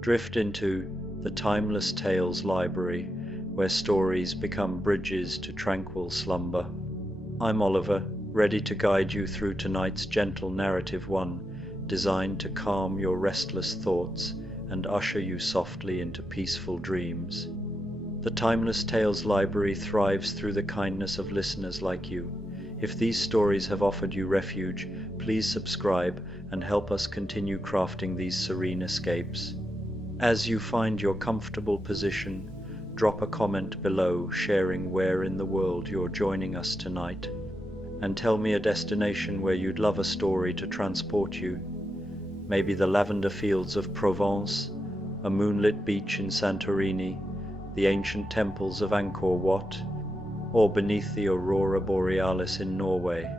Drift into the Timeless Tales Library, where stories become bridges to tranquil slumber. I'm Oliver, ready to guide you through tonight's gentle narrative, one designed to calm your restless thoughts and usher you softly into peaceful dreams. The Timeless Tales Library thrives through the kindness of listeners like you. If these stories have offered you refuge, please subscribe and help us continue crafting these serene escapes. As you find your comfortable position, drop a comment below sharing where in the world you're joining us tonight, and tell me a destination where you'd love a story to transport you. Maybe the lavender fields of Provence, a moonlit beach in Santorini, the ancient temples of Angkor Wat, or beneath the aurora borealis in Norway.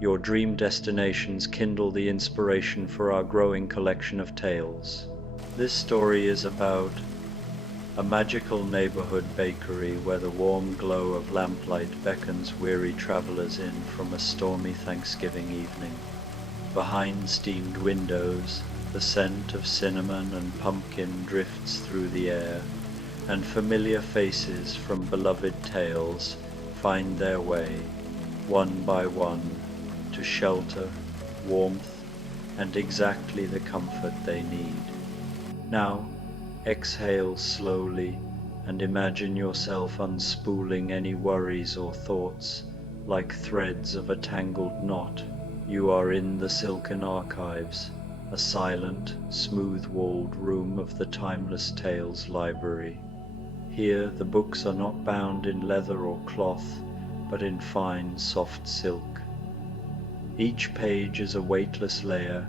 Your dream destinations kindle the inspiration for our growing collection of tales. This story is about a magical neighborhood bakery where the warm glow of lamplight beckons weary travelers in from a stormy Thanksgiving evening. Behind steamed windows, the scent of cinnamon and pumpkin drifts through the air, and familiar faces from beloved tales find their way, one by one, to shelter, warmth, and exactly the comfort they need. Now, exhale slowly and imagine yourself unspooling any worries or thoughts like threads of a tangled knot. You are in the silken archives, a silent, smooth-walled room of the Timeless Tales Library. Here the books are not bound in leather or cloth, but in fine, soft silk. Each page is a weightless layer,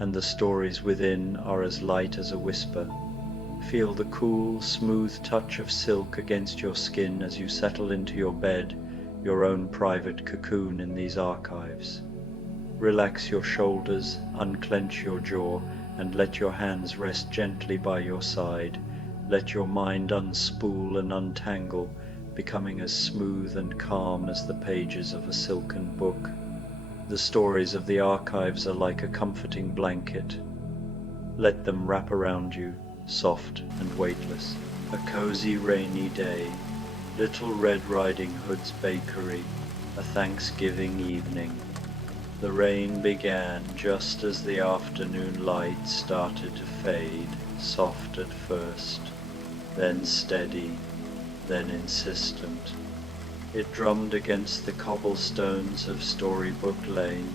and the stories within are as light as a whisper. Feel the cool, smooth touch of silk against your skin as you settle into your bed, your own private cocoon in these archives. Relax your shoulders, unclench your jaw, and let your hands rest gently by your side. Let your mind unspool and untangle, becoming as smooth and calm as the pages of a silken book. The stories of the archives are like a comforting blanket. Let them wrap around you, soft and weightless. A cozy rainy day, Little Red Riding Hood's bakery, a Thanksgiving evening. The rain began just as the afternoon light started to fade, soft at first, then steady, then insistent. It drummed against the cobblestones of Storybook Lane,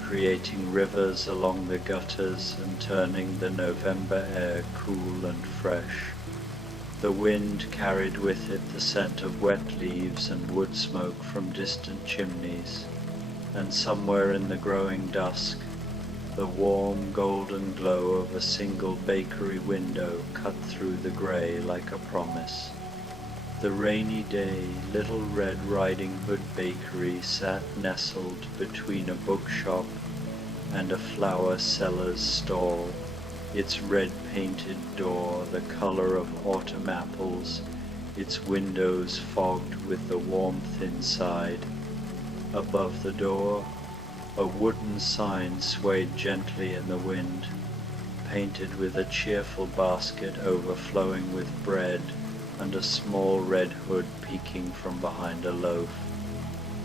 creating rivers along the gutters and turning the November air cool and fresh. The wind carried with it the scent of wet leaves and wood smoke from distant chimneys, and somewhere in the growing dusk, the warm golden glow of a single bakery window cut through the grey like a promise. The rainy day Little Red Riding Hood bakery sat nestled between a bookshop and a flower seller's stall, its red-painted door the colour of autumn apples, its windows fogged with the warmth inside. Above the door, a wooden sign swayed gently in the wind, painted with a cheerful basket overflowing with bread and a small red hood peeking from behind a loaf.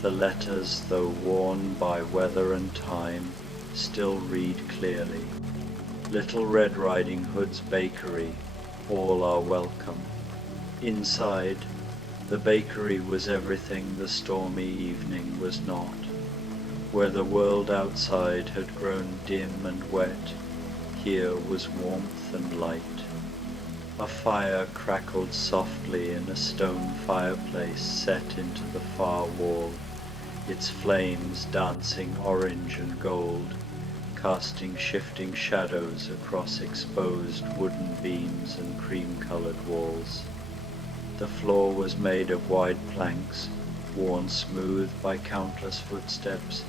The letters, though worn by weather and time, still read clearly. Little Red Riding Hood's bakery, all are welcome. Inside, the bakery was everything the stormy evening was not. Where the world outside had grown dim and wet, here was warmth and light. A fire crackled softly in a stone fireplace set into the far wall, its flames dancing orange and gold, casting shifting shadows across exposed wooden beams and cream-colored walls. The floor was made of wide planks, worn smooth by countless footsteps,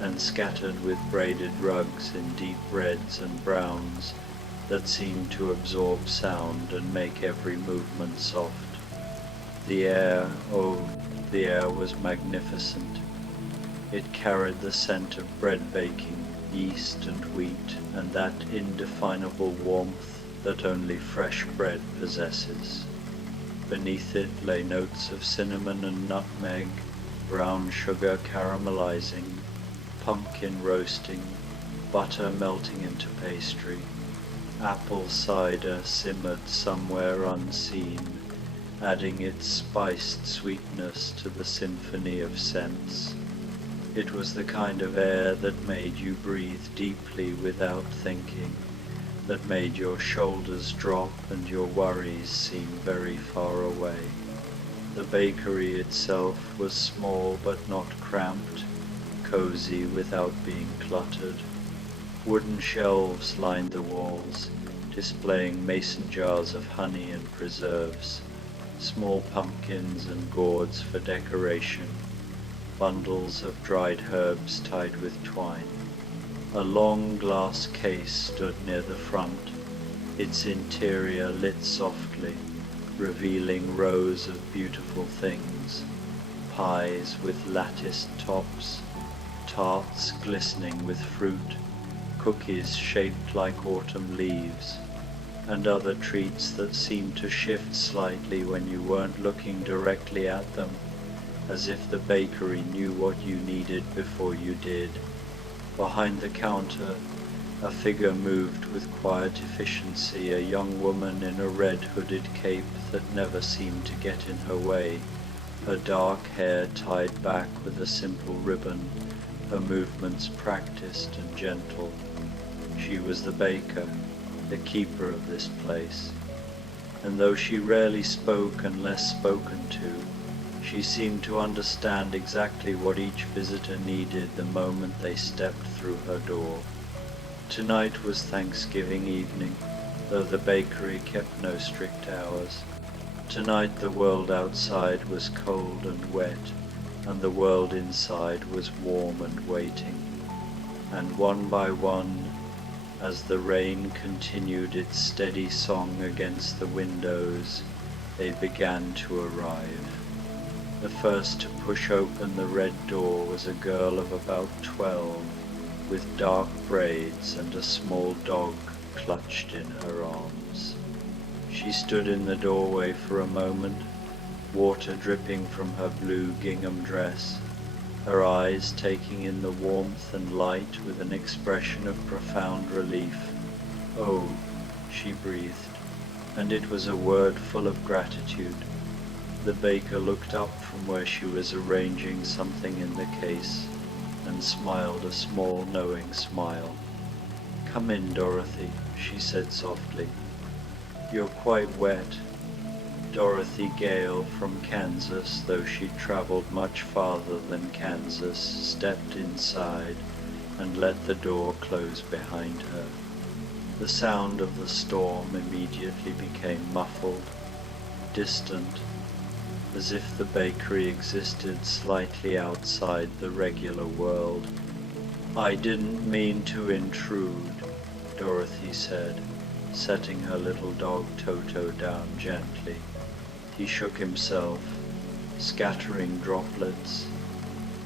and scattered with braided rugs in deep reds and browns that seemed to absorb sound and make every movement soft. The air, the air was magnificent. It carried the scent of bread baking, yeast and wheat, and that indefinable warmth that only fresh bread possesses. Beneath it lay notes of cinnamon and nutmeg, brown sugar caramelizing, pumpkin roasting, butter melting into pastry, apple cider simmered somewhere unseen, adding its spiced sweetness to the symphony of scents. It was the kind of air that made you breathe deeply without thinking, that made your shoulders drop and your worries seem very far away. The bakery itself was small but not cramped, cozy without being cluttered. Wooden shelves lined the walls, displaying mason jars of honey and preserves, small pumpkins and gourds for decoration, bundles of dried herbs tied with twine. A long glass case stood near the front, its interior lit softly, revealing rows of beautiful things, pies with latticed tops, tarts glistening with fruit, cookies shaped like autumn leaves, and other treats that seemed to shift slightly when you weren't looking directly at them, as if the bakery knew what you needed before you did. Behind the counter, a figure moved with quiet efficiency, a young woman in a red hooded cape that never seemed to get in her way, her dark hair tied back with a simple ribbon, her movements practiced and gentle. She was the baker, the keeper of this place, and though she rarely spoke unless spoken to, she seemed to understand exactly what each visitor needed the moment they stepped through her door. Tonight was Thanksgiving evening, though the bakery kept no strict hours. Tonight the world outside was cold and wet, and the world inside was warm and waiting. And one by one, as the rain continued its steady song against the windows, they began to arrive. The first to push open the red door was a girl of about 12, with dark braids and a small dog clutched in her arms. She stood in the doorway for a moment, water dripping from her blue gingham dress, her eyes taking in the warmth and light with an expression of profound relief. "Oh," she breathed, and it was a word full of gratitude. The baker looked up from where she was arranging something in the case and smiled a small knowing smile. "Come in, Dorothy," she said softly. "You're quite wet." Dorothy Gale from Kansas, though she'd traveled much farther than Kansas, stepped inside and let the door close behind her. The sound of the storm immediately became muffled, distant, as if the bakery existed slightly outside the regular world. "I didn't mean to intrude," Dorothy said, setting her little dog Toto down gently. He shook himself, scattering droplets,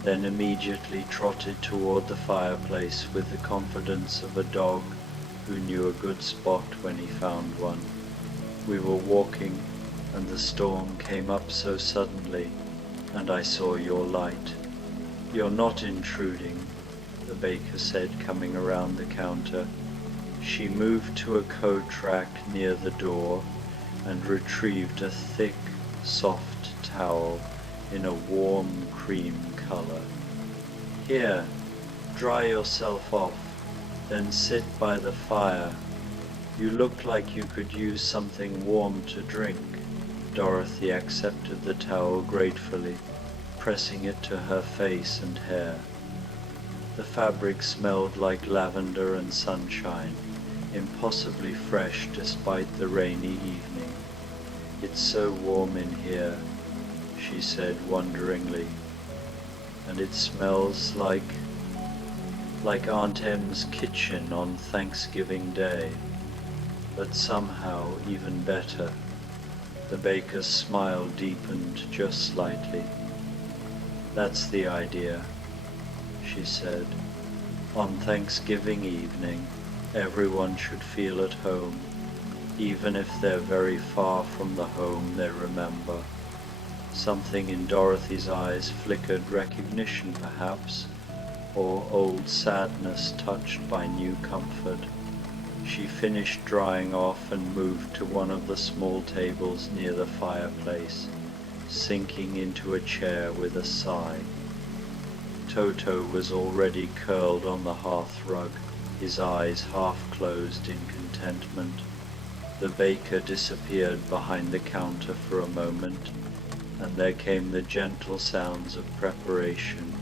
then immediately trotted toward the fireplace with the confidence of a dog who knew a good spot when he found one. We were walking, and the storm came up so suddenly, and I saw your light. "You're not intruding," the baker said, coming around the counter. She moved to a coat rack near the door and retrieved a thick, soft towel in a warm cream color. "Here, dry yourself off, then sit by the fire. You look like you could use something warm to drink." Dorothy accepted the towel gratefully, pressing it to her face and hair. The fabric smelled like lavender and sunshine, impossibly fresh despite the rainy evening. "It's so warm in here," she said wonderingly, "and it smells like Aunt Em's kitchen on Thanksgiving Day, but somehow even better." The baker's smile deepened just slightly. "That's the idea," she said. "On Thanksgiving evening, everyone should feel at home, even if they're very far from the home they remember. Something in Dorothy's eyes flickered recognition perhaps, or old sadness touched by new comfort. She finished drying off and moved to one of the small tables near the fireplace, sinking into a chair with a sigh. Toto was already curled on the hearth rug, his eyes half closed in contentment. The baker disappeared behind the counter for a moment, and there came the gentle sounds of preparation,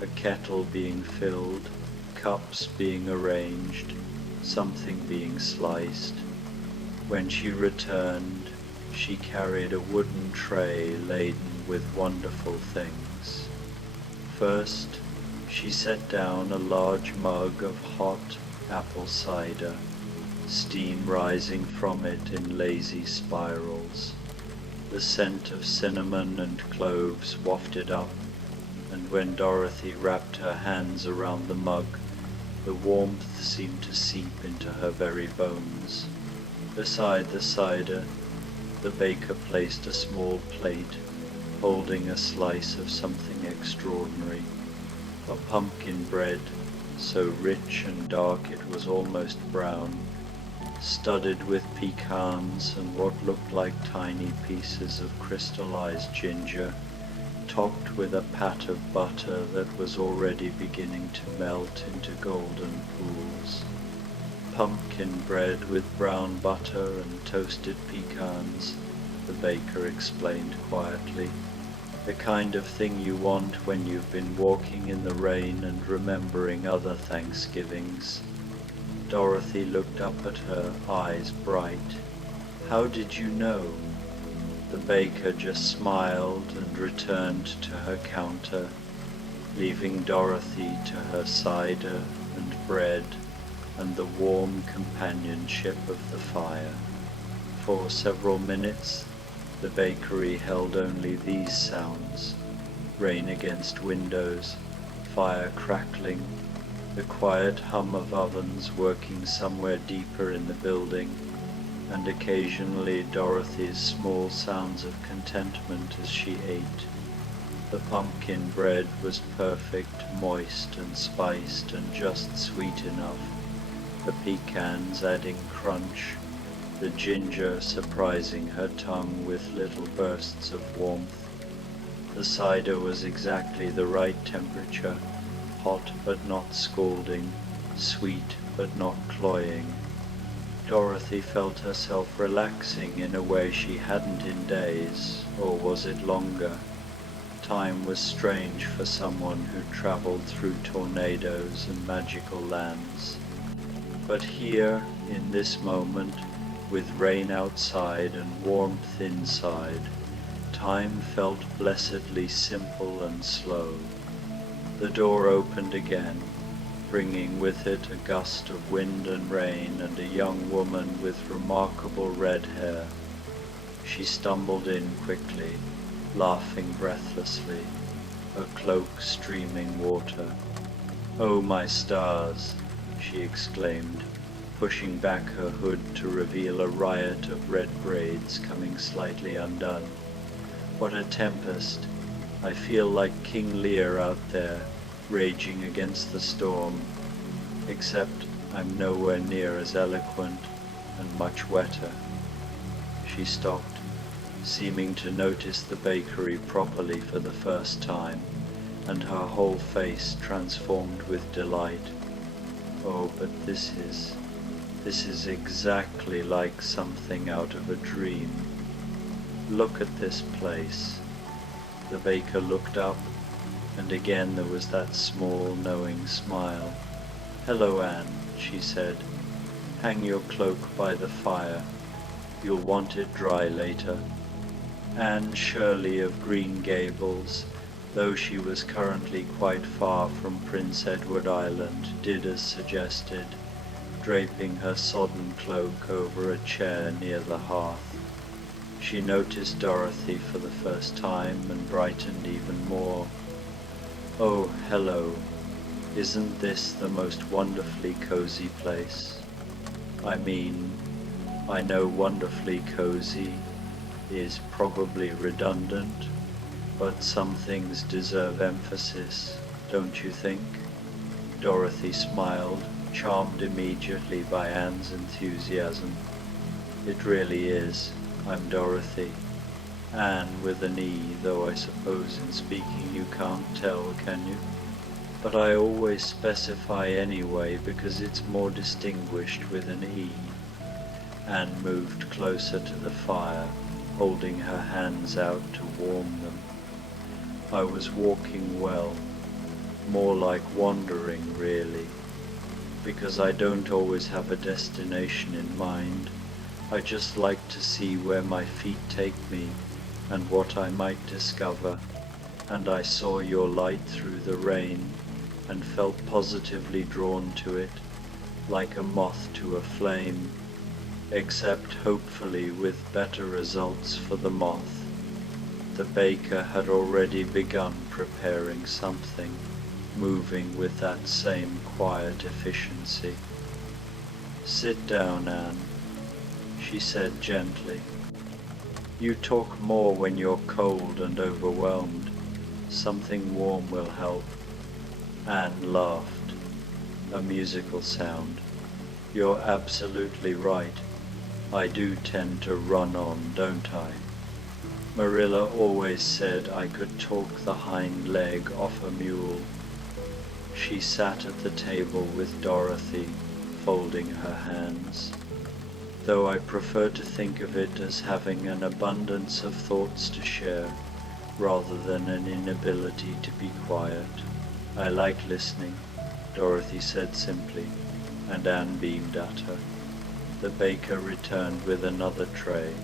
a kettle being filled, cups being arranged, something being sliced. When she returned, she carried a wooden tray laden with wonderful things. First, she set down a large mug of hot apple cider, steam rising from it in lazy spirals. The scent of cinnamon and cloves wafted up, and when Dorothy wrapped her hands around the mug, the warmth seemed to seep into her very bones. Beside the cider, the baker placed a small plate, holding a slice of something extraordinary, a pumpkin bread, so rich and dark it was almost brown, studded with pecans and what looked like tiny pieces of crystallized ginger, topped with a pat of butter that was already beginning to melt into golden pools. Pumpkin bread with brown butter and toasted pecans, the baker explained quietly. The kind of thing you want when you've been walking in the rain and remembering other Thanksgivings. Dorothy looked up at her, eyes bright. How did you know? The baker just smiled and returned to her counter, leaving Dorothy to her cider and bread and the warm companionship of the fire. For several minutes, the bakery held only these sounds: rain against windows, fire crackling, the quiet hum of ovens working somewhere deeper in the building, and occasionally Dorothy's small sounds of contentment as she ate. The pumpkin bread was perfect, moist and spiced and just sweet enough, the pecans adding crunch, the ginger surprising her tongue with little bursts of warmth. The cider was exactly the right temperature, hot but not scalding, sweet but not cloying. Dorothy felt herself relaxing in a way she hadn't in days, or was it longer? Time was strange for someone who traveled through tornadoes and magical lands. But here, in this moment, with rain outside and warmth inside, time felt blessedly simple and slow. The door opened again, bringing with it a gust of wind and rain and a young woman with remarkable red hair. She stumbled in quickly, laughing breathlessly, her cloak streaming water. "Oh, my stars!" she exclaimed, pushing back her hood to reveal a riot of red braids coming slightly undone. "What a tempest! I feel like King Lear out there, raging against the storm, except I'm nowhere near as eloquent and much wetter." She stopped, seeming to notice the bakery properly for the first time, and her whole face transformed with delight. "Oh, but this is exactly like something out of a dream. Look at this place." The baker looked up, and again there was that small, knowing smile. "Hello, Anne," she said. "Hang your cloak by the fire. You'll want it dry later." Anne Shirley of Green Gables, though she was currently quite far from Prince Edward Island, did as suggested, draping her sodden cloak over a chair near the hearth. She noticed Dorothy for the first time and brightened even more. "Oh, hello. Isn't this the most wonderfully cozy place? I mean, I know wonderfully cozy is probably redundant, but some things deserve emphasis, don't you think? Dorothy smiled, charmed immediately by Anne's enthusiasm. It really is. I'm Dorothy. Anne with an E, though I suppose in speaking you can't tell, can you? But I always specify anyway because it's more distinguished with an E. Anne moved closer to the fire, holding her hands out to warm them. I was walking well, more like wandering really, because I don't always have a destination in mind. I just like to see where my feet take me and what I might discover, and I saw your light through the rain and felt positively drawn to it, like a moth to a flame, except hopefully with better results for the moth. The baker had already begun preparing something, moving with that same quiet efficiency. "Sit down, Anne," she said gently. "You talk more when you're cold and overwhelmed. Something warm will help." Anne laughed, a musical sound. "You're absolutely right. I do tend to run on, don't I? Marilla always said I could talk the hind leg off a mule." She sat at the table with Dorothy, folding her hands. "Though I prefer to think of it as having an abundance of thoughts to share, rather than an inability to be quiet. I like listening," Dorothy said simply, and Anne beamed at her. The baker returned with another tray.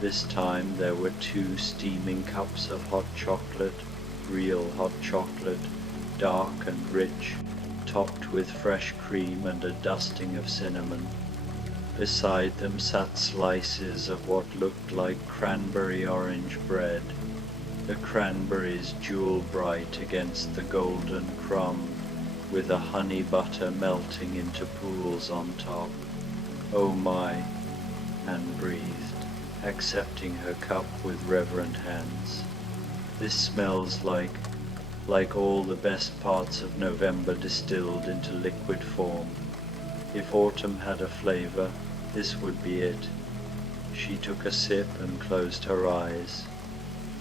This time there were 2 steaming cups of hot chocolate, real hot chocolate, dark and rich, topped with fresh cream and a dusting of cinnamon. Beside them sat slices of what looked like cranberry orange bread, the cranberries jewel bright against the golden crumb, with a honey butter melting into pools on top. "Oh my," Anne breathed, accepting her cup with reverent hands. "This smells like all the best parts of November distilled into liquid form. If autumn had a flavor, this would be it." She took a sip and closed her eyes,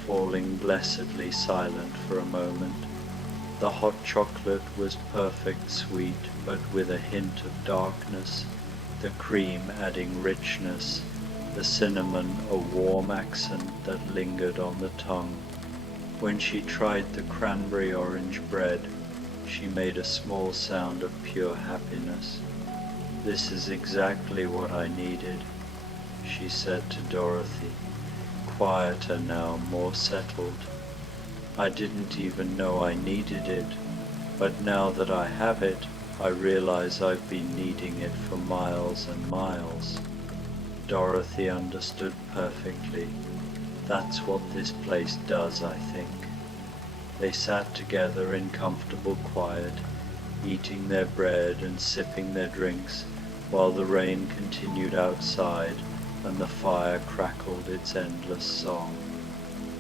falling blessedly silent for a moment. The hot chocolate was perfect sweet, but with a hint of darkness, the cream adding richness, the cinnamon a warm accent that lingered on the tongue. When she tried the cranberry orange bread, she made a small sound of pure happiness. "This is exactly what I needed," she said to Dorothy, quieter now, more settled. "I didn't even know I needed it, but now that I have it, I realize I've been needing it for miles and miles." Dorothy understood perfectly. That's what this place does, I think. They sat together in comfortable quiet, eating their bread and sipping their drinks, while the rain continued outside and the fire crackled its endless song.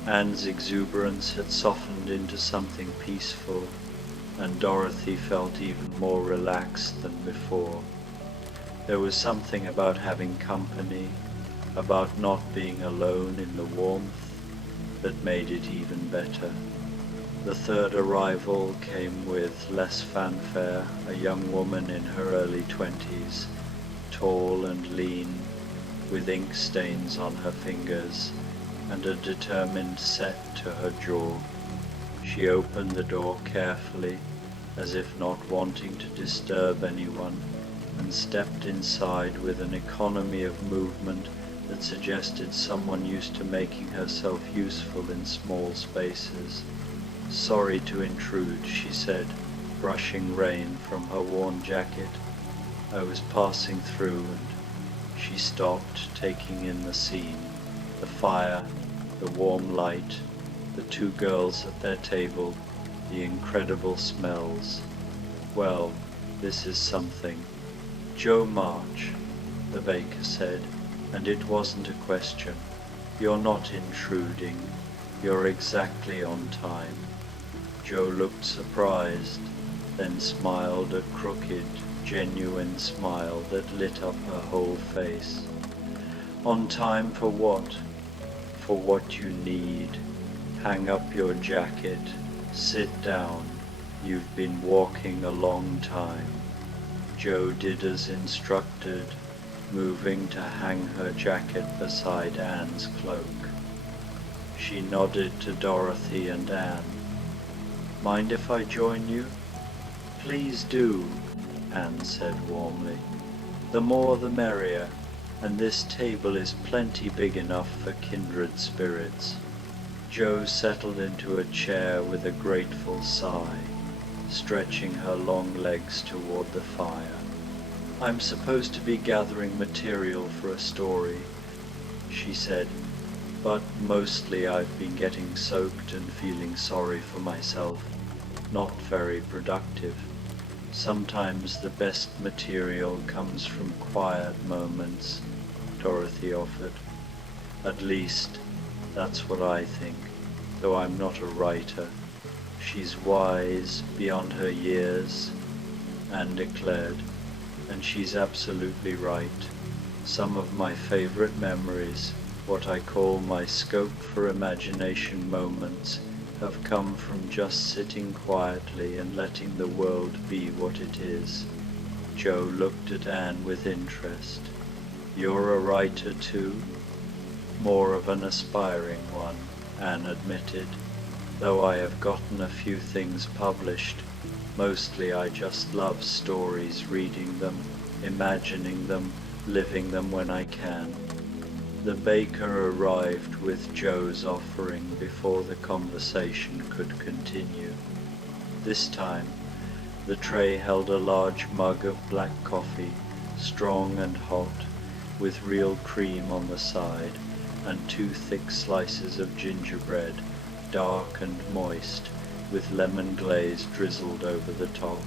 Anne's exuberance had softened into something peaceful, and Dorothy felt even more relaxed than before. There was something about having company, about not being alone in the warmth, that made it even better. The third arrival came with less fanfare, a young woman in her early 20s, tall and lean, with ink stains on her fingers and a determined set to her jaw. She opened the door carefully, as if not wanting to disturb anyone, and stepped inside with an economy of movement that suggested someone used to making herself useful in small spaces. "Sorry to intrude," she said, brushing rain from her worn jacket. "I was passing through," and she stopped, taking in the scene, the fire, the warm light, the 2 girls at their table, the incredible smells. "Well, this is something." "Joe March," the baker said, And it wasn't a question. You're not intruding. You're exactly on time. Joe looked surprised, then smiled a crooked, genuine smile that lit up her whole face. On time for what? For what you need. Hang up your jacket. Sit down. You've been walking a long time. Joe did as instructed, moving to hang her jacket beside Anne's cloak. She nodded to Dorothy and Anne. Mind if I join you? Please do, Anne said warmly. The more the merrier, and this table is plenty big enough for kindred spirits. Joe settled into a chair with a grateful sigh, stretching her long legs toward the fire. I'm supposed to be gathering material for a story, she said, but mostly I've been getting soaked and feeling sorry for myself. Not very productive. Sometimes the best material comes from quiet moments, Dorothy offered. At least, that's what I think, though I'm not a writer. She's wise beyond her years, Anne declared, and she's absolutely right. Some of my favorite memories, what I call my scope for imagination moments, have come from just sitting quietly and letting the world be what it is. Joe looked at Anne with interest. You're a writer too? More of an aspiring one, Anne admitted, though I have gotten a few things published. Mostly I just love stories, reading them, imagining them, living them when I can. The baker arrived with Joe's offering before the conversation could continue. This time, the tray held a large mug of black coffee, strong and hot, with real cream on the side, and 2 thick slices of gingerbread, dark and moist, with lemon glaze drizzled over the top.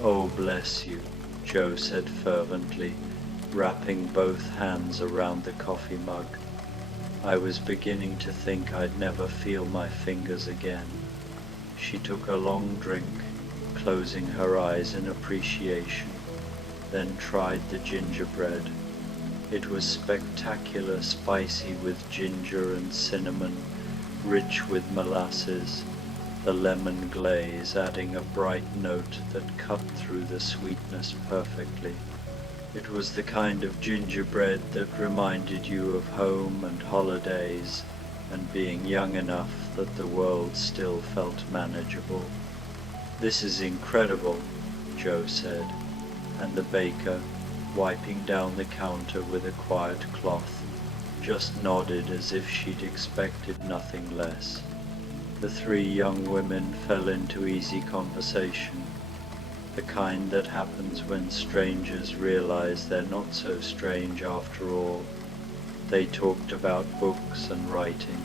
Oh, bless you, Joe said fervently, wrapping both hands around the coffee mug. I was beginning to think I'd never feel my fingers again. She took a long drink, closing her eyes in appreciation, then tried the gingerbread. It was spectacular, spicy with ginger and cinnamon, rich with molasses, the lemon glaze adding a bright note that cut through the sweetness perfectly. It was the kind of gingerbread that reminded you of home and holidays and being young enough that the world still felt manageable. This is incredible, Joe said, and the baker, wiping down the counter with a quiet cloth, just nodded as if she'd expected nothing less. The 3 young women fell into easy conversation, the kind that happens when strangers realize they're not so strange after all. They talked about books and writing,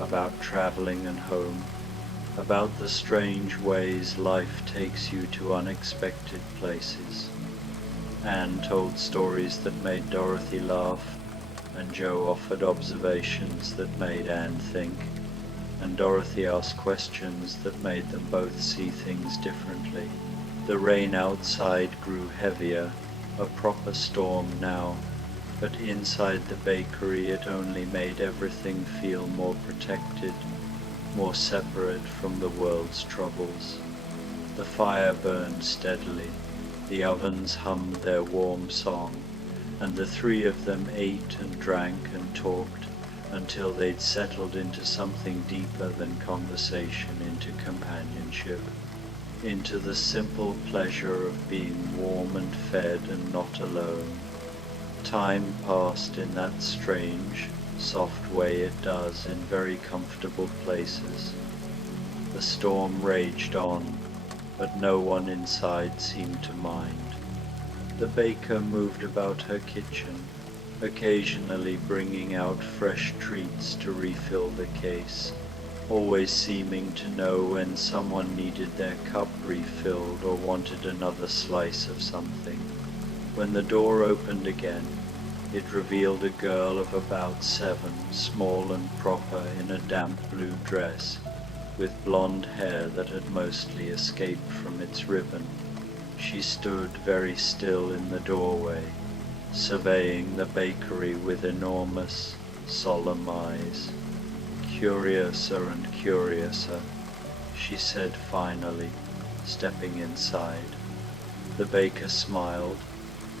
about traveling and home, about the strange ways life takes you to unexpected places. Anne told stories that made Dorothy laugh, and Joe offered observations that made Anne think, and Dorothy asked questions that made them both see things differently. The rain outside grew heavier, a proper storm now, but inside the bakery it only made everything feel more protected, more separate from the world's troubles. The fire burned steadily, the ovens hummed their warm song, and the 3 of them ate and drank and talked until they'd settled into something deeper than conversation, into companionship, into the simple pleasure of being warm and fed and not alone. Time passed in that strange, soft way it does in very comfortable places. The storm raged on, but no one inside seemed to mind. The baker moved about her kitchen, occasionally bringing out fresh treats to refill the case, always seeming to know when someone needed their cup refilled or wanted another slice of something. When the door opened again, It revealed a girl of about 7, small and proper in a damp blue dress, with blonde hair that had mostly escaped from its ribbon. She stood very still in the doorway, surveying the bakery with enormous, solemn eyes. "Curiouser and curiouser," she said finally, stepping inside. The baker smiled,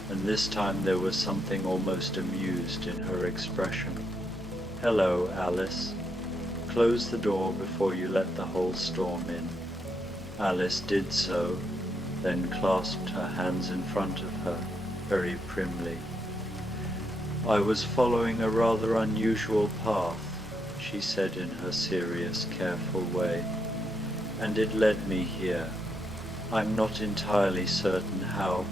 and this time there was something almost amused in her expression. "Hello, Alice. Close the door before you let the whole storm in." Alice did so, then clasped her hands in front of her, very primly. "I was following a rather unusual path," she said in her serious, careful way, "and it led me here. I'm not entirely certain how,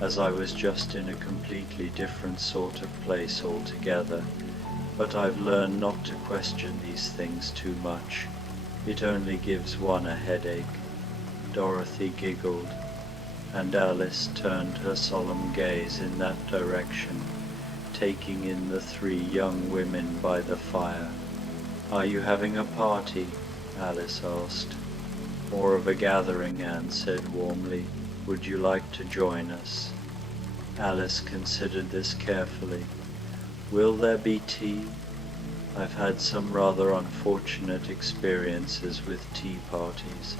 as I was just in a completely different sort of place altogether, but I've learned not to question these things too much. It only gives one a headache." Dorothy giggled, and Alice turned her solemn gaze in that direction, taking in the 3 young women by the fire. "Are you having a party?" Alice asked. "More of a gathering," Anne said warmly. "Would you like to join us?" Alice considered this carefully. "Will there be tea? I've had some rather unfortunate experiences with tea parties,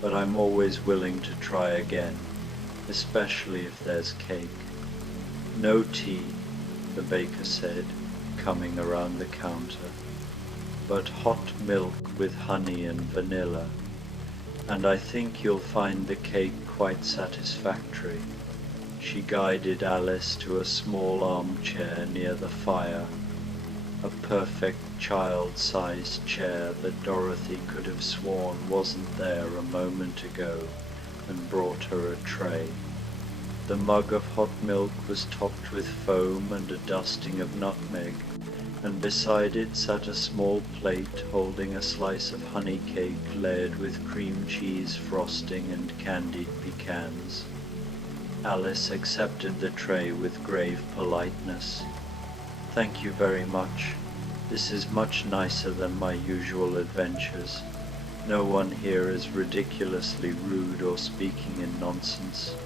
but I'm always willing to try again, especially if there's cake." "No tea," the baker said, coming around the counter, "but hot milk with honey and vanilla, and I think you'll find the cake quite satisfactory." She guided Alice to a small armchair near the fire, a perfect child-sized chair that Dorothy could have sworn wasn't there a moment ago, and brought her a tray. The mug of hot milk was topped with foam and a dusting of nutmeg, and beside it sat a small plate holding a slice of honey cake layered with cream cheese frosting and candied pecans. Alice accepted the tray with grave politeness. "Thank you very much. This is much nicer than my usual adventures. No one here is ridiculously rude or speaking in nonsense."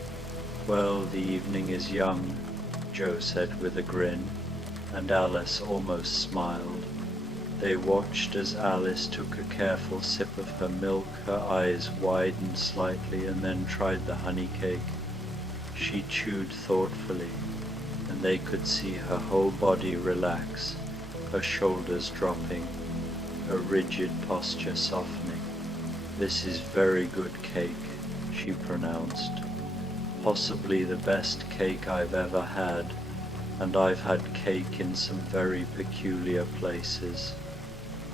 "Well, the evening is young," Joe said with a grin, and Alice almost smiled. They watched as Alice took a careful sip of her milk, her eyes widened slightly, and then tried the honey cake. She chewed thoughtfully, and they could see her whole body relax, her shoulders dropping, her rigid posture softening. "This is very good cake," she pronounced. "Possibly the best cake I've ever had, and I've had cake in some very peculiar places."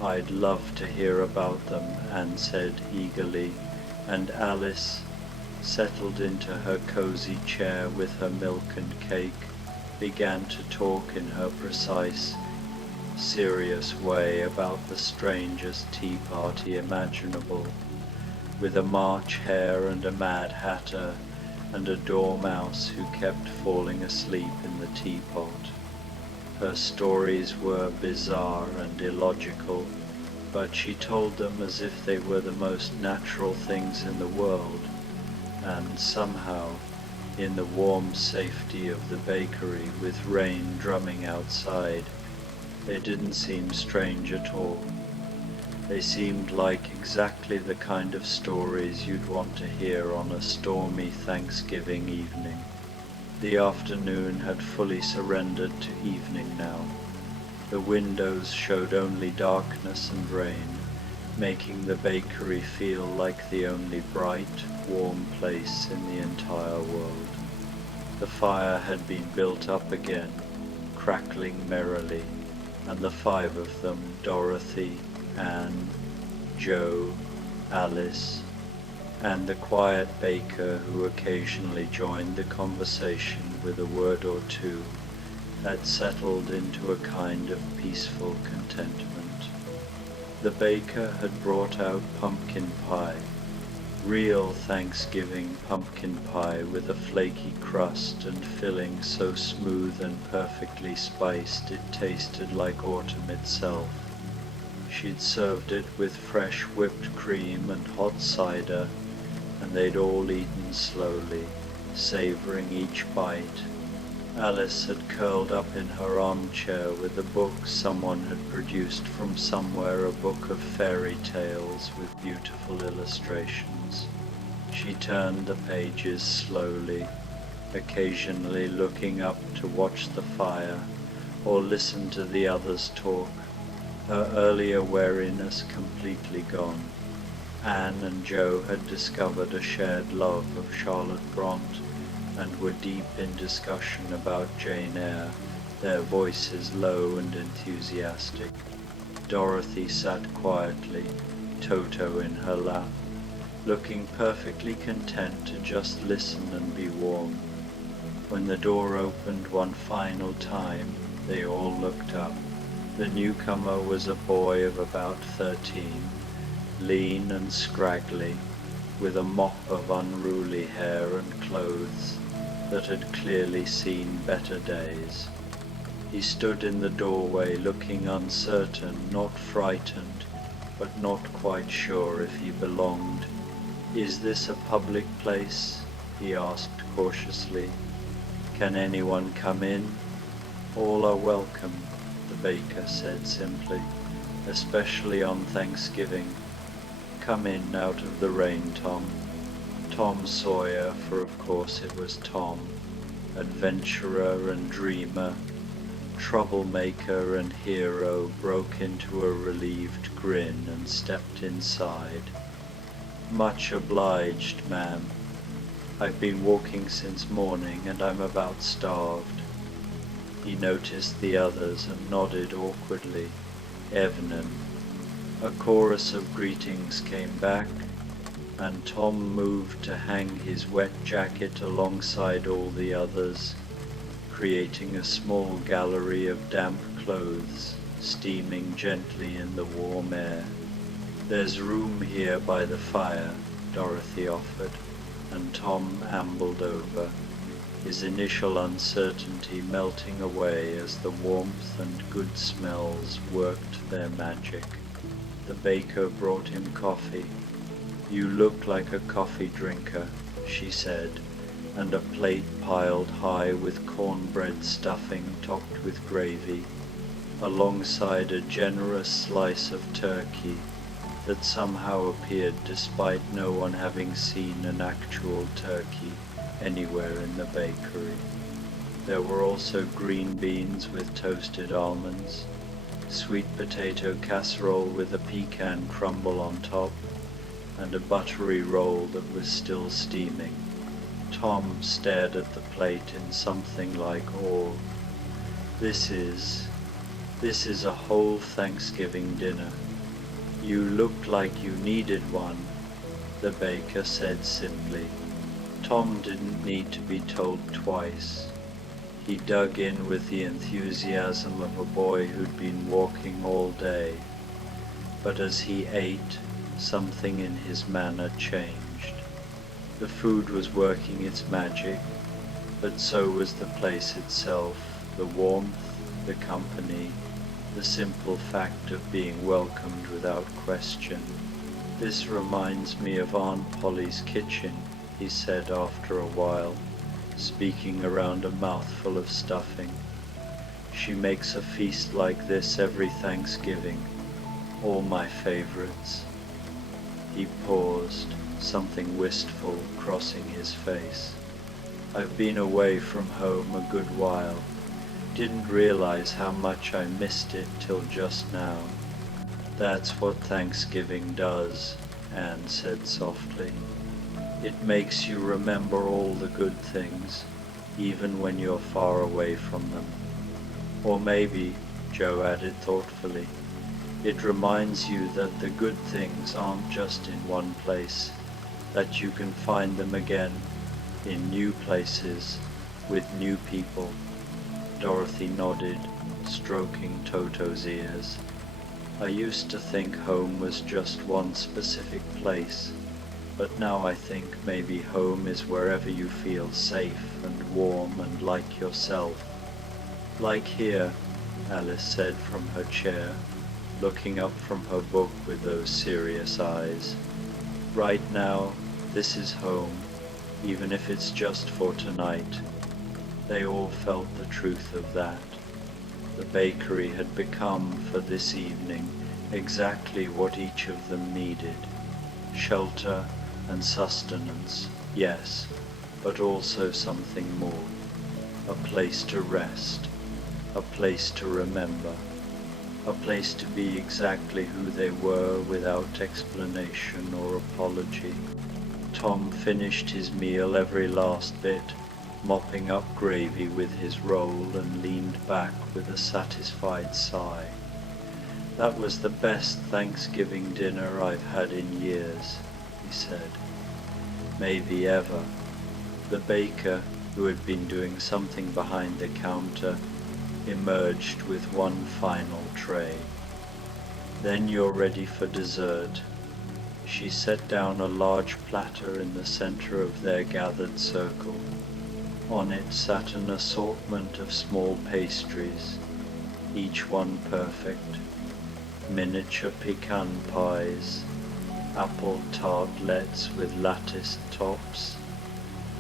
"I'd love to hear about them," Anne said eagerly, and Alice, settled into her cozy chair with her milk and cake, began to talk in her precise, serious way about the strangest tea party imaginable, with a March hare and a Mad Hatter and a dormouse who kept falling asleep in the teapot. Her stories were bizarre and illogical, but she told them as if they were the most natural things in the world, and somehow, in the warm safety of the bakery with rain drumming outside, they didn't seem strange at all. They seemed like exactly the kind of stories you'd want to hear on a stormy Thanksgiving evening. The afternoon had fully surrendered to evening now. The windows showed only darkness and rain, making the bakery feel like the only bright, warm place in the entire world. The fire had been built up again, crackling merrily, and the 5 of them, Dorothy, Anne, Joe, Alice, and the quiet baker who occasionally joined the conversation with a word or two, had settled into a kind of peaceful contentment. The baker had brought out pumpkin pie, Real Thanksgiving pumpkin pie with a flaky crust and filling so smooth and perfectly spiced it tasted like autumn itself. She'd served it with fresh whipped cream and hot cider, and they'd all eaten slowly, savoring each bite. Alice had curled up in her armchair with a book someone had produced from somewhere, a book of fairy tales with beautiful illustrations. She turned the pages slowly, occasionally looking up to watch the fire or listen to the others talk, her earlier wariness completely gone. Anne and Jo had discovered a shared love of Charlotte Bronte and were deep in discussion about Jane Eyre, their voices low and enthusiastic. Dorothy sat quietly, Toto in her lap, looking perfectly content to just listen and be warm. When the door opened one final time, they all looked up. The newcomer was a boy of about 13, lean and scraggly, with a mop of unruly hair and clothes that had clearly seen better days. He stood in the doorway looking uncertain, not frightened, but not quite sure if he belonged. "Is this a public place?" he asked cautiously. "Can anyone come in?" "All are welcome," the baker said simply, "especially on Thanksgiving. Come in out of the rain, Tom." Tom Sawyer, for of course it was Tom, adventurer and dreamer, troublemaker and hero, broke into a relieved grin and stepped inside. "Much obliged, ma'am. I've been walking since morning and I'm about starved." He noticed the others and nodded awkwardly. Evening. A chorus of greetings came back, and Tom moved to hang his wet jacket alongside all the others, creating a small gallery of damp clothes, steaming gently in the warm air. "There's room here by the fire," Dorothy offered, and Tom ambled over, his initial uncertainty melting away as the warmth and good smells worked their magic. The baker brought him coffee. "You look like a coffee drinker," she said, and a plate piled high with cornbread stuffing topped with gravy, alongside a generous slice of turkey that somehow appeared despite no one having seen an actual turkey anywhere in the bakery. There were also green beans with toasted almonds, sweet potato casserole with a pecan crumble on top, and a buttery roll that was still steaming. Tom stared at the plate in something like awe. This is a whole Thanksgiving dinner. You looked like you needed one," the baker said simply. Tom didn't need to be told twice. He dug in with the enthusiasm of a boy who'd been walking all day. But as he ate, something in his manner changed. The food was working its magic, but so was the place itself, the warmth, the company, the simple fact of being welcomed without question. "This reminds me of Aunt Polly's kitchen," he said after a while, speaking around a mouthful of stuffing. "She makes a feast like this every Thanksgiving, all my favorites." He paused, something wistful crossing his face. "I've been away from home a good while. Didn't realize how much I missed it till just now." "That's what Thanksgiving does," Anne said softly. "It makes you remember all the good things, even when you're far away from them. Or maybe," Jo added thoughtfully, "it reminds you that the good things aren't just in one place, that you can find them again, in new places, with new people." Dorothy nodded, stroking Toto's ears. "I used to think home was just one specific place, but now I think maybe home is wherever you feel safe and warm and like yourself. Like here, Alice said from her chair, looking up from her book with those serious eyes. Right now, this is home, even if it's just for tonight. They all felt the truth of that. The bakery had become, for this evening, exactly what each of them needed. Shelter and sustenance, yes, but also something more. A place to rest, a place to remember, a place to be exactly who they were without explanation or apology. Tom finished his meal every last bit, mopping up gravy with his roll, and leaned back with a satisfied sigh. That was the best Thanksgiving dinner I've had in years, he said. Maybe ever. The baker, who had been doing something behind the counter, emerged with one final tray. Then you're ready for dessert. She set down a large platter in the center of their gathered circle. On it sat an assortment of small pastries, each one perfect. Miniature pecan pies, apple tartlets with latticed tops,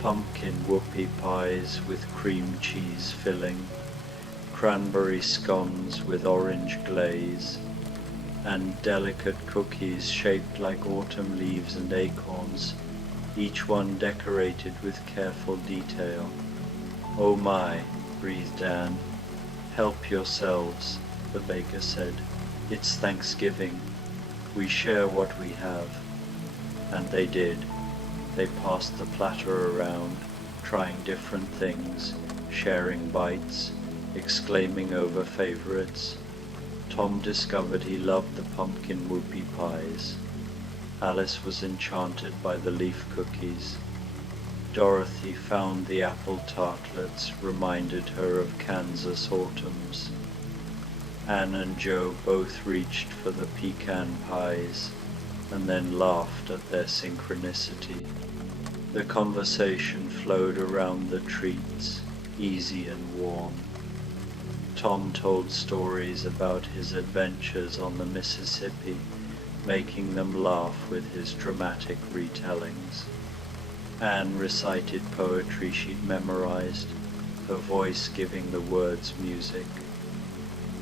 pumpkin whoopie pies with cream cheese filling, cranberry scones with orange glaze, and delicate cookies shaped like autumn leaves and acorns, each one decorated with careful detail. "Oh my," breathed Anne. "Help yourselves," the baker said. "It's Thanksgiving. We share what we have." And they did. They passed the platter around, trying different things, sharing bites, exclaiming over favorites. Tom discovered he loved the pumpkin whoopie pies. Alice was enchanted by the leaf cookies. Dorothy found the apple tartlets reminded her of Kansas autumns. Anne and Joe both reached for the pecan pies and then laughed at their synchronicity. The conversation flowed around the treats, easy and warm. Tom told stories about his adventures on the Mississippi, making them laugh with his dramatic retellings. Anne recited poetry she'd memorized, her voice giving the words music.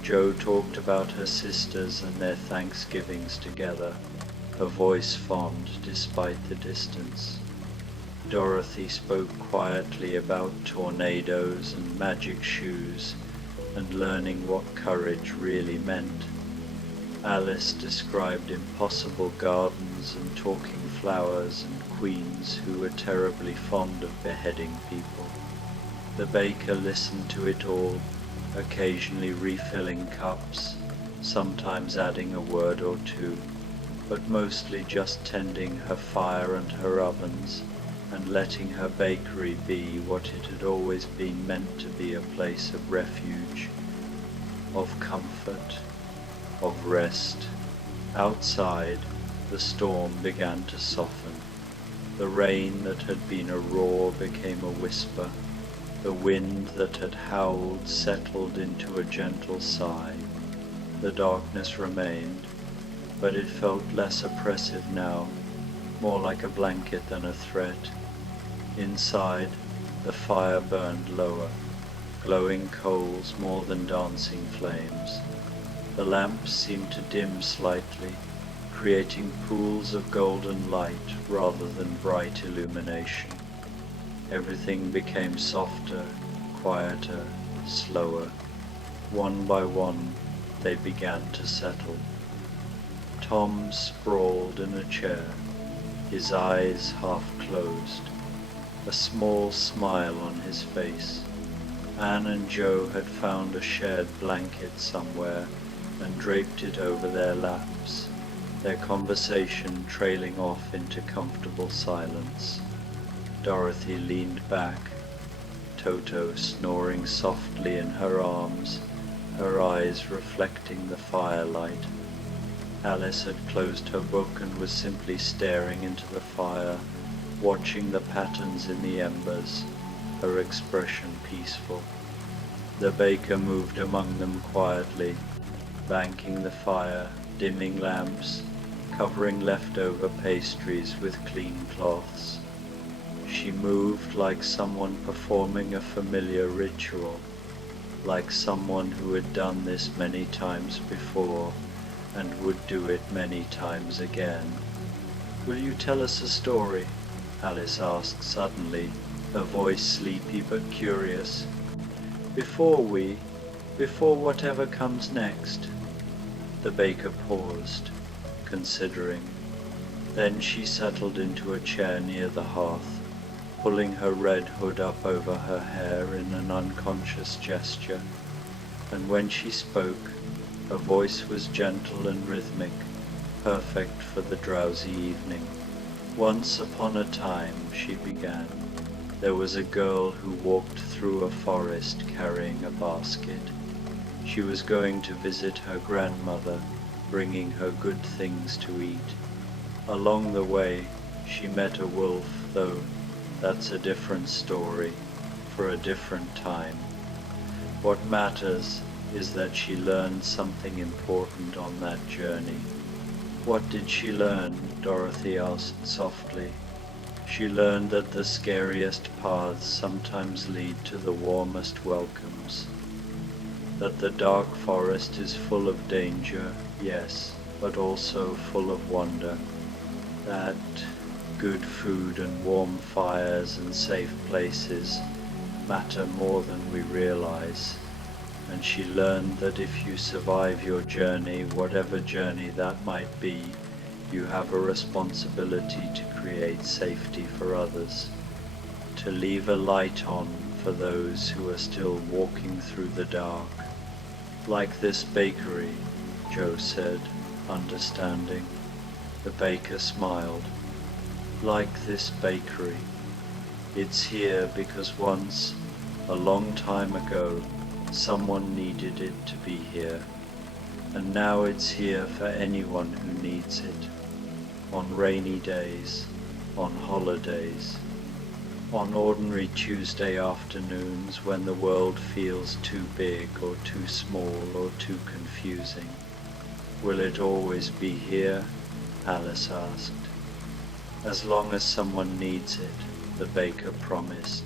Jo talked about her sisters and their Thanksgivings together, her voice fond despite the distance. Dorothy spoke quietly about tornadoes and magic shoes, and learning what courage really meant. Alice described impossible gardens and talking flowers and queens who were terribly fond of beheading people. The baker listened to it all, occasionally refilling cups, sometimes adding a word or two, but mostly just tending her fire and her ovens, and letting her bakery be what it had always been meant to be, a place of refuge, of comfort, of rest. Outside, the storm began to soften. The rain that had been a roar became a whisper. The wind that had howled settled into a gentle sigh. The darkness remained, but it felt less oppressive now, more like a blanket than a threat. Inside, the fire burned lower, glowing coals more than dancing flames. The lamps seemed to dim slightly, creating pools of golden light rather than bright illumination. Everything became softer, quieter, slower. One by one, they began to settle. Tom sprawled in a chair, his eyes half closed, a small smile on his face. Anne and Jo had found a shared blanket somewhere and draped it over their laps, their conversation trailing off into comfortable silence. Dorothy leaned back, Toto snoring softly in her arms, her eyes reflecting the firelight. Alice had closed her book and was simply staring into the fire, watching the patterns in the embers, her expression peaceful. The baker moved among them quietly, banking the fire, dimming lamps, covering leftover pastries with clean cloths. She moved like someone performing a familiar ritual, like someone who had done this many times before and would do it many times again. "Will you tell us a story?" Alice asked suddenly, her voice sleepy but curious. Before whatever comes next." The baker paused, considering. Then she settled into a chair near the hearth, pulling her red hood up over her hair in an unconscious gesture, and when she spoke, her voice was gentle and rhythmic, perfect for the drowsy evening. "Once upon a time," she began, "there was a girl who walked through a forest carrying a basket. She was going to visit her grandmother, bringing her good things to eat. Along the way, she met a wolf, though that's a different story, for a different time. What matters is that she learned something important on that journey." "What did she learn?" Dorothy asked softly. "She learned that the scariest paths sometimes lead to the warmest welcomes. That the dark forest is full of danger, yes, but also full of wonder. That good food and warm fires and safe places matter more than we realize. And she learned that if you survive your journey, whatever journey that might be, you have a responsibility to create safety for others, to leave a light on for those who are still walking through the dark." "Like this bakery," Joe said, understanding. The baker smiled. "Like this bakery. It's here because once, a long time ago, someone needed it to be here. And now it's here for anyone who needs it. On rainy days, on holidays, on ordinary Tuesday afternoons when the world feels too big or too small or too confusing." "Will it always be here?" Alice asked. "As long as someone needs it," the baker promised.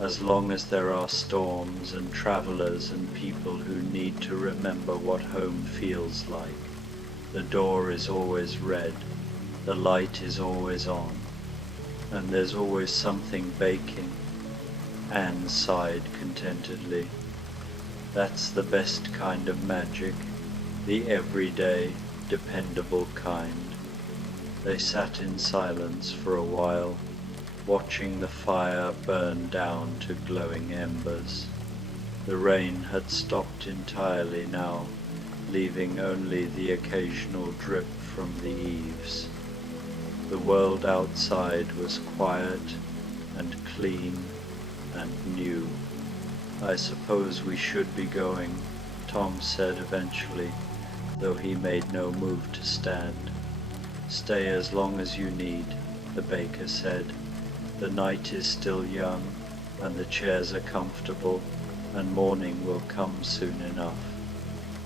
"As long as there are storms and travelers and people who need to remember what home feels like. The door is always red, the light is always on, and there's always something baking." Anne sighed contentedly. "That's the best kind of magic, the everyday, dependable kind." They sat in silence for a while, watching the fire burn down to glowing embers. The rain had stopped entirely now, leaving only the occasional drip from the eaves. The world outside was quiet and clean and new. "I suppose we should be going," Tom said eventually, though he made no move to stand. "Stay as long as you need," the baker said. "The night is still young, and the chairs are comfortable, and morning will come soon enough."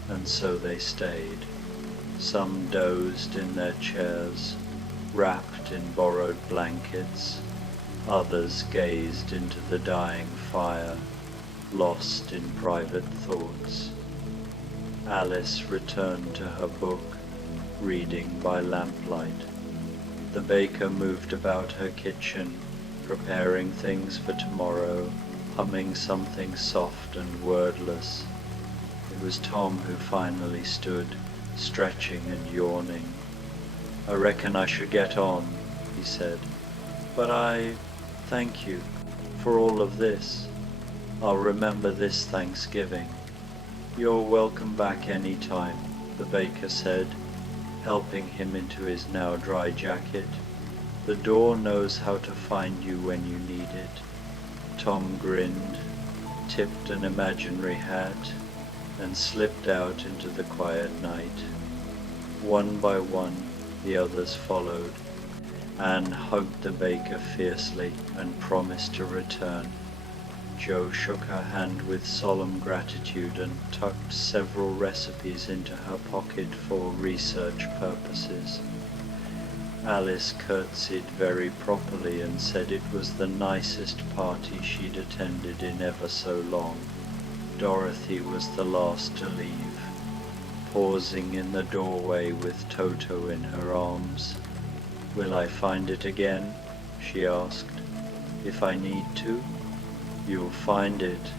And so they stayed. Some dozed in their chairs, wrapped in borrowed blankets. Others gazed into the dying fire, lost in private thoughts. Alice returned to her book, reading by lamplight. The baker moved about her kitchen, preparing things for tomorrow, humming something soft and wordless. It was Tom who finally stood, stretching and yawning. "I reckon I should get on," he said. "But thank you for all of this. I'll remember this Thanksgiving." "You're welcome back any time," the baker said, helping him into his now dry jacket. "The door knows how to find you when you need it." Tom grinned, tipped an imaginary hat, and slipped out into the quiet night. One by one, the others followed. Anne hugged the baker fiercely and promised to return. Jo shook her hand with solemn gratitude and tucked several recipes into her pocket for research purposes. Alice curtsied very properly and said it was the nicest party she'd attended in ever so long. Dorothy was the last to leave, pausing in the doorway with Toto in her arms. "Will I find it again?" she asked. "If I need to?" "You'll find it,"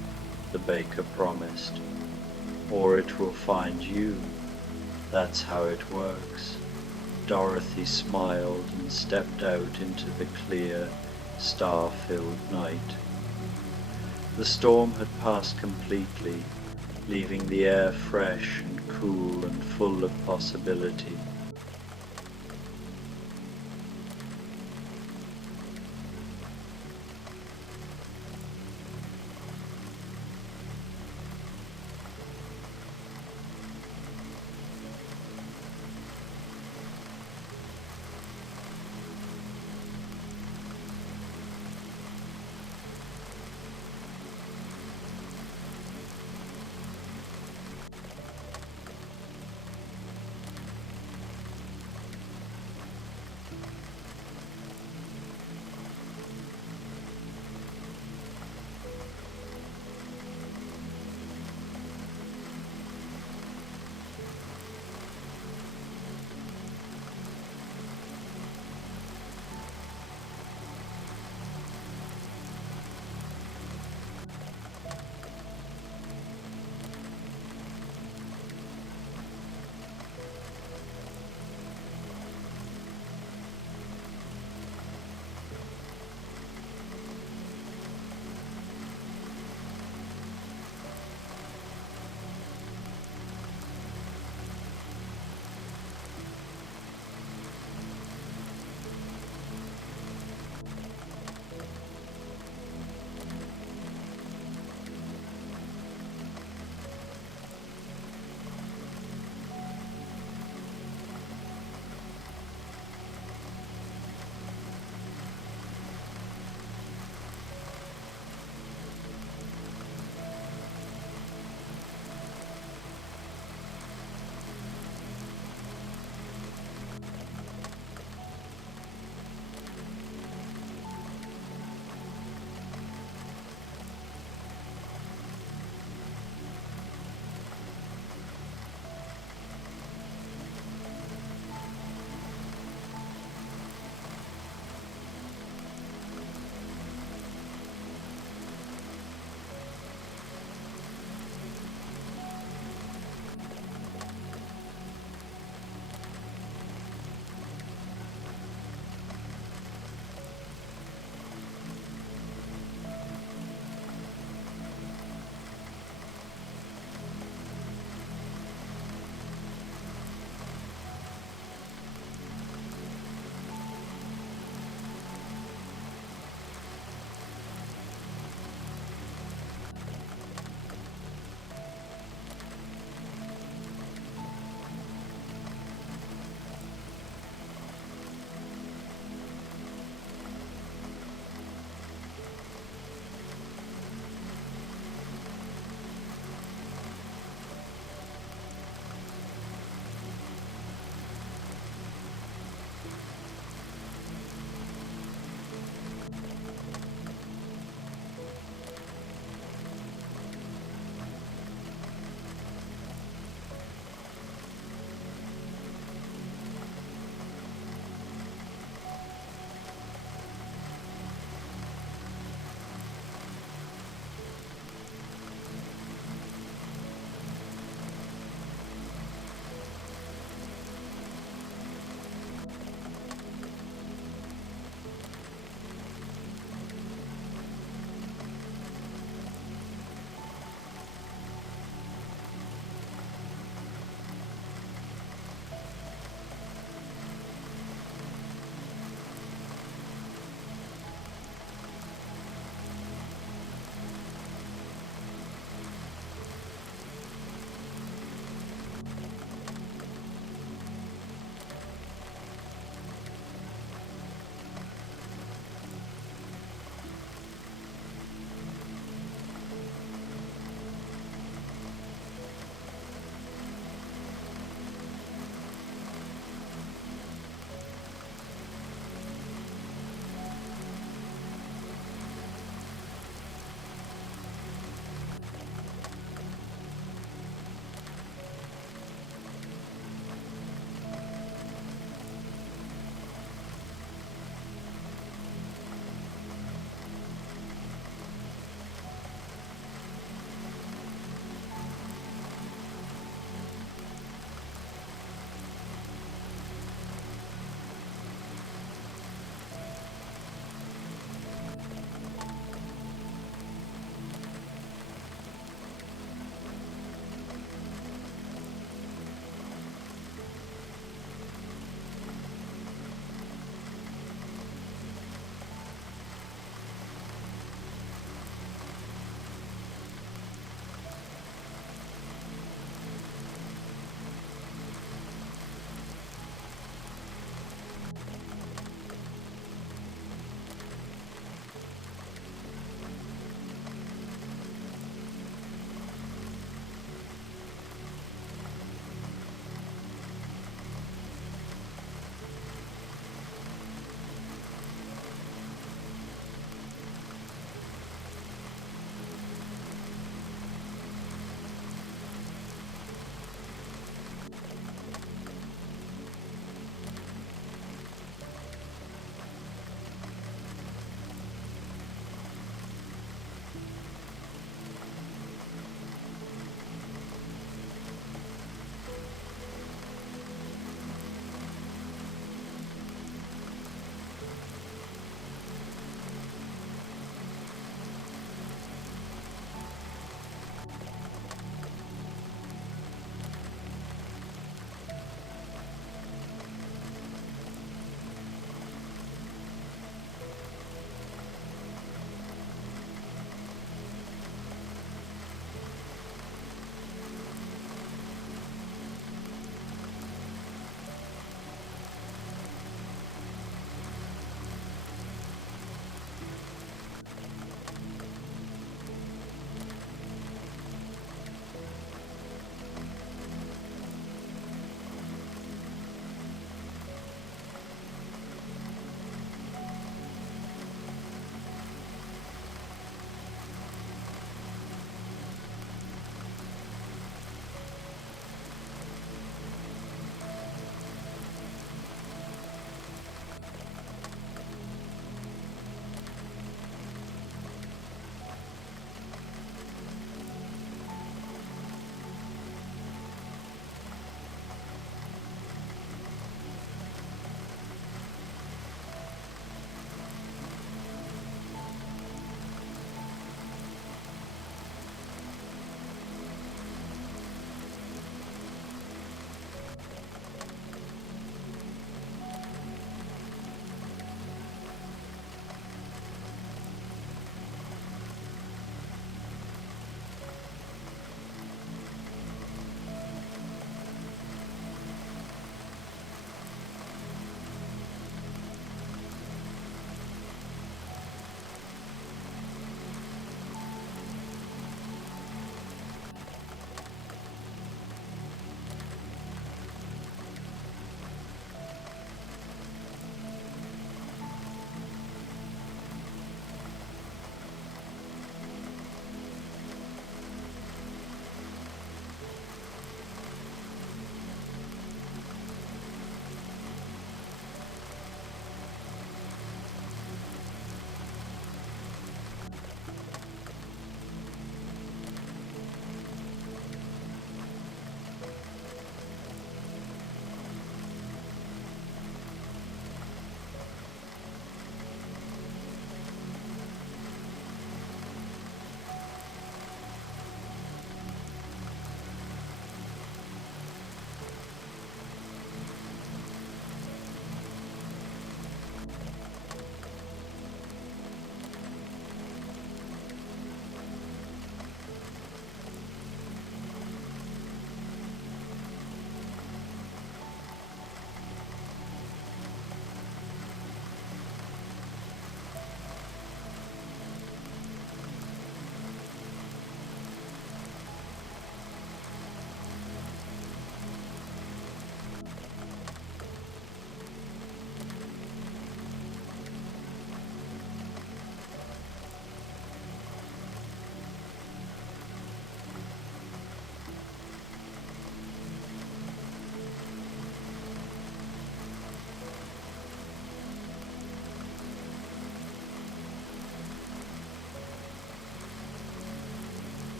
the baker promised. "Or it will find you. That's how it works." Dorothy smiled and stepped out into the clear, star-filled night. The storm had passed completely, leaving the air fresh and cool and full of possibility.